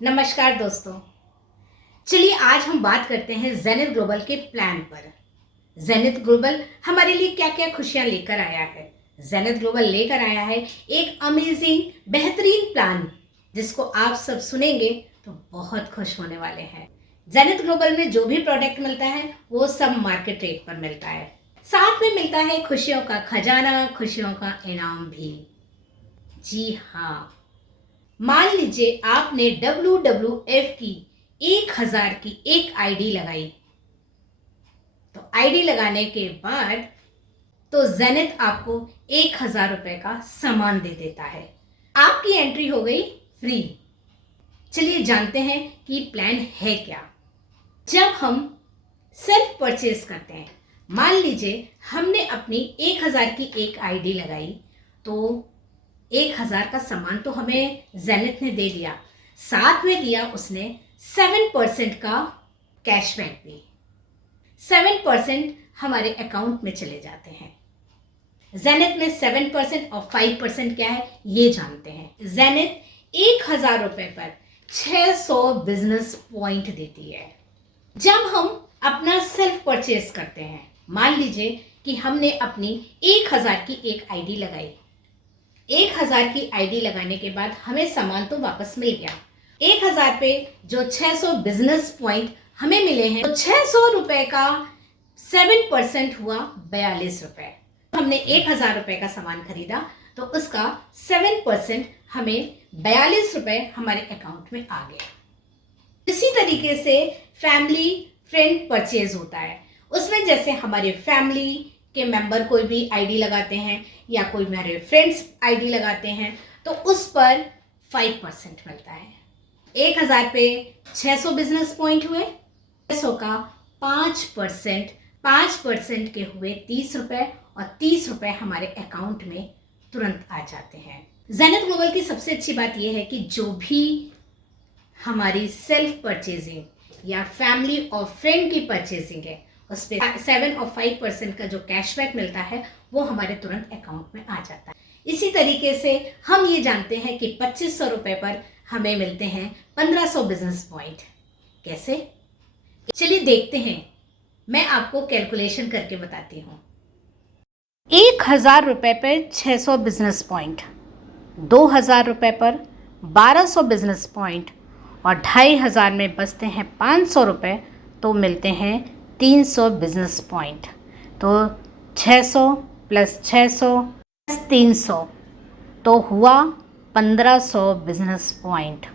नमस्कार दोस्तों। चलिए आज हम बात करते हैं जेनिथ ग्लोबल के प्लान पर। जेनिथ ग्लोबल हमारे लिए क्या क्या खुशियां लेकर आया है। जेनिथ ग्लोबल लेकर आया है एक अमेजिंग बेहतरीन प्लान जिसको आप सब सुनेंगे तो बहुत खुश होने वाले हैं। जेनिथ ग्लोबल में जो भी प्रोडक्ट मिलता है वो सब मार्केट रेट पर मिलता है, साथ में मिलता है खुशियों का खजाना, खुशियों का इनाम भी। जी हाँ, मान लीजिए आपने WWF की 1000 की एक आईडी लगाई, तो आईडी लगाने के बाद तो जेनिथ आपको 1000 रुपए का सामान दे देता है। आपकी एंट्री हो गई फ्री। चलिए जानते हैं कि प्लान है क्या। जब हम सेल्फ परचेज करते हैं, मान लीजिए हमने अपनी 1000 की एक आईडी लगाई, तो 1000 का सामान तो हमें जेनिथ ने दे दिया, साथ में दिया उसने 7% का कैशबैक भी। 7% हमारे अकाउंट में चले जाते हैं। जेनिथ में 7% और 5% क्या है ये जानते हैं। जेनिथ 1000 रुपए पर 600 बिजनेस पॉइंट देती है। जब हम अपना सेल्फ परचेज करते हैं, मान लीजिए कि हमने अपनी 1000 की एक आईडी लगाई। 1000 की आईडी लगाने के बाद हमें सामान तो वापस मिल गया। 1000 पे जो 600 बिजनेस पॉइंट हमें मिले हैं, तो 600 रुपए का 7% हुआ 42 रुपए। हमने 1000 रुपए का सामान खरीदा तो उसका 7% हमें 42 रुपए हमारे अकाउंट में आ गया। इसी तरीके से फैमिली फ्रेंड परचेज होता है। उसमें जैसे हमारे फैमिली के मेंबर कोई भी आईडी लगाते हैं या कोई मेरे फ्रेंड्स आईडी लगाते हैं, तो उस पर 5% मिलता है। 1000 पे 600 बिजनेस पॉइंट हुए, 600 का 5% के हुए 30 रुपए, और 30 रुपए हमारे अकाउंट में तुरंत आ जाते हैं। जेनिथ ग्लोबल की सबसे अच्छी बात यह है कि जो भी हमारी सेल्फ परचेजिंग या फैमिली और फ्रेंड की परचेजिंग है, उस पर 7 और 5% का जो कैशबैक मिलता है वो हमारे तुरंत अकाउंट में आ जाता है। इसी तरीके से हम ये जानते हैं कि 2500 रुपए पर हमें मिलते हैं 1500 बिजनेस पॉइंट। कैसे? चलिए देखते हैं, मैं आपको कैलकुलेशन करके बताती हूँ। 1000 रुपए पर 600 बिजनेस पॉइंट, 2000 रुपए पर 1200 बिजनेस पॉइंट, और 2500 में बचते हैं 500 रुपए, तो मिलते हैं 300 बिजनेस पॉइंट। तो 600 प्लस 600 प्लस 300 तो हुआ 1500 बिजनेस पॉइंट।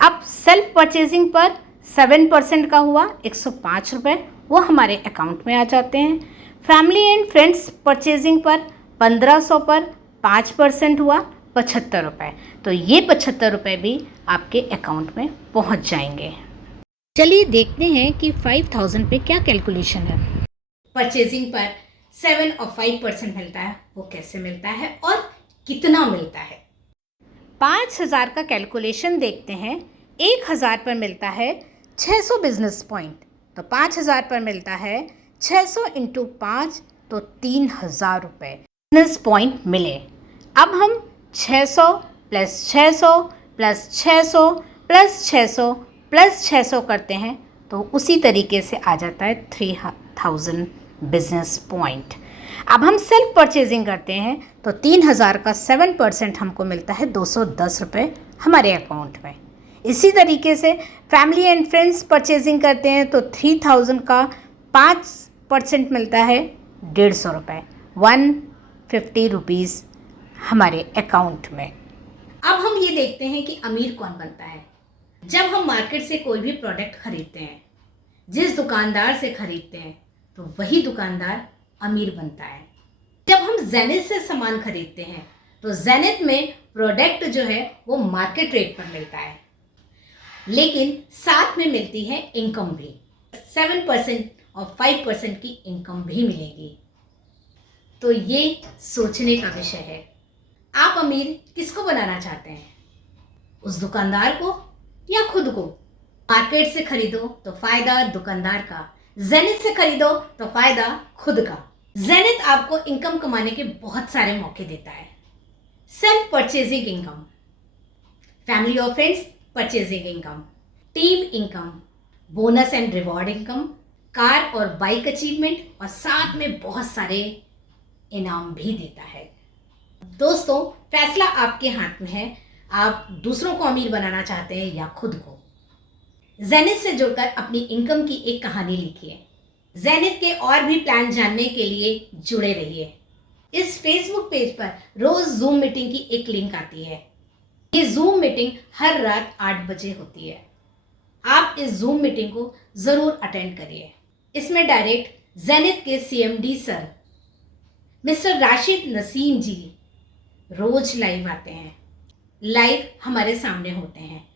अब सेल्फ परचेजिंग पर 7% का हुआ 105 रुपये, वो हमारे अकाउंट में आ जाते हैं। फैमिली एंड फ्रेंड्स परचेजिंग पर 1500 पर 5% हुआ 75 रुपये, तो ये 75 रुपये भी आपके अकाउंट में पहुंच जाएंगे। चलिए देखते हैं कि 5000 पे क्या कैलकुलेशन है। परचेजिंग पर 7 और 5% मिलता है, वो कैसे मिलता है और कितना मिलता है। 5000 का कैलकुलेशन देखते हैं। 1000 पर मिलता है 600 बिजनेस पॉइंट, तो 5000 पर मिलता है 600 इंटू 5, तो 3000 रुपये बिजनेस पॉइंट मिले। अब हम 600 प्लस 600 प्लस 600 प्लस 600 प्लस 600 करते हैं, तो उसी तरीके से आ जाता है 3000 बिजनेस पॉइंट। अब हम सेल्फ परचेजिंग करते हैं तो 3000 का 7% हमको मिलता है 210 रुपये हमारे अकाउंट में। इसी तरीके से फैमिली एंड फ्रेंड्स परचेजिंग करते हैं तो 3000 का 5% मिलता है 150 रुपये, 150 रुपीज़ हमारे अकाउंट में। अब हम ये देखते हैं कि अमीर कौन बनता है। जब हम मार्केट से कोई भी प्रोडक्ट खरीदते हैं, जिस दुकानदार से खरीदते हैं, तो वही दुकानदार अमीर बनता है। जब हम जेनिथ से सामान खरीदते हैं तो जेनिथ में प्रोडक्ट जो है वो मार्केट रेट पर मिलता है, लेकिन साथ में मिलती है इनकम भी। 7% और 5% की इनकम भी मिलेगी। तो ये सोचने का विषय है, आप अमीर किसको बनाना चाहते हैं, उस दुकानदार को या खुद को। मार्केट से खरीदो तो फायदा दुकानदार का, जेनिथ से खरीदो तो फायदा खुद का। जेनिथ आपको इनकम कमाने के बहुत सारे मौके देता है। सेल्फ परचेजिंग इनकम, फैमिली और friends purchasing income, team income, bonus and reward income, car और बाइक अचीवमेंट और साथ में बहुत सारे इनाम भी देता है। दोस्तों, फैसला आपके हाथ में है। आप दूसरों को अमीर बनाना चाहते हैं या खुद को। जेनिथ से जुड़कर अपनी इनकम की एक कहानी लिखिए। जेनिथ के और भी प्लान जानने के लिए जुड़े रहिए। इस फेसबुक पेज पर रोज जूम मीटिंग की एक लिंक आती है। ये जूम मीटिंग हर रात 8 बजे होती है। आप इस जूम मीटिंग को जरूर अटेंड करिए। इसमें डायरेक्ट जेनिथ के CMD sir mister Rashid Naseem ji रोज लाइव आते हैं। लाइव हमारे सामने होते हैं,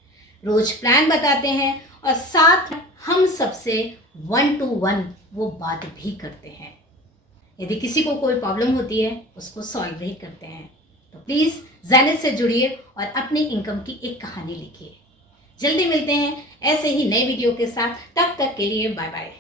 रोज प्लान बताते हैं और साथ हम सबसे 1 to 1 वो बात भी करते हैं। यदि किसी को कोई प्रॉब्लम होती है उसको सॉल्व भी करते हैं। तो प्लीज़ जेनिथ से जुड़िए और अपनी इनकम की एक कहानी लिखिए। जल्दी मिलते हैं ऐसे ही नए वीडियो के साथ। तब तक के लिए बाय बाय।